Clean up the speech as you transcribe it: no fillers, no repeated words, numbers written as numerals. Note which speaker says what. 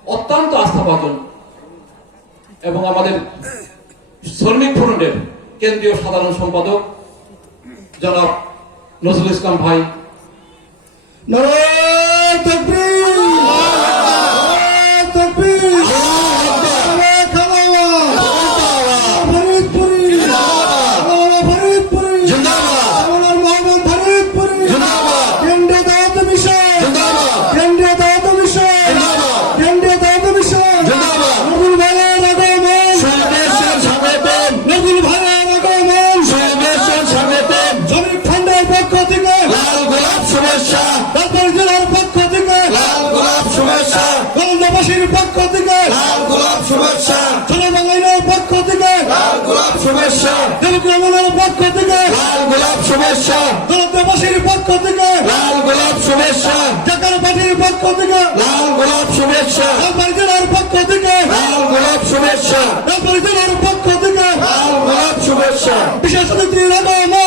Speaker 1: অত্যন্ত আস্থাভাজন এবং আমাদের শ্রমিক ফ্রন্টের কেন্দ্রীয় সাধারণ সম্পাদক জনাব নজরুল ইসলাম ভাই।
Speaker 2: নারায়ে তাকবীর, নারায়ে তাকবীর, নারায়ে খালাওয়াত, ফরিদপুরি জিন্দাবাদ, ফরিদপুরি জিন্দাবাদ, আমার মোহাম্মদ ফরিদপুরি জিন্দাবাদ, কেন্দ্রীয় দাওয়াত মিশন জিন্দাবাদ, কেন্দ্রীয় দাওয়াত মিশন জিন্দাবাদ, কেন্দ্রীয় দাওয়াত মিশন জিন্দাবাদ, নজরুল ভাইয়ের আগমন সুদেশের স্বাগতম, নজরুল ভাইয়ের আগমন সুদেশের স্বাগতম, জমির ঠান্ডার পক্ষ থেকে লাল গোলাপ শুভেচ্ছা, রাজবাড়ী জেলার পক্ষ থেকে লাল গোলাপ শুভেচ্ছা, গোলন্দাবাসীর পক্ষ থেকে লাল গোলাপ শুভেচ্ছা, জনবাঙালির পক্ষ থেকে লাল গোলাপ শুভেচ্ছা, দেবগ্রামের পক্ষ থেকে লাল গোলাপ শুভেচ্ছা, গোলন্দাবাসীর পক্ষ থেকে লাল গোলাপ শুভেচ্ছা, ঢাকার পার্টির পক্ষ থেকে লাল গোলাপ শুভেচ্ছা, রাজবাড়ী জেলার পক্ষ থেকে লাল গোলাপ শুভেচ্ছা, রাজবাড়ী জেলার পক্ষ থেকে লাল গোলাপ শুভেচ্ছা, বিশেষ অতিথির আগমন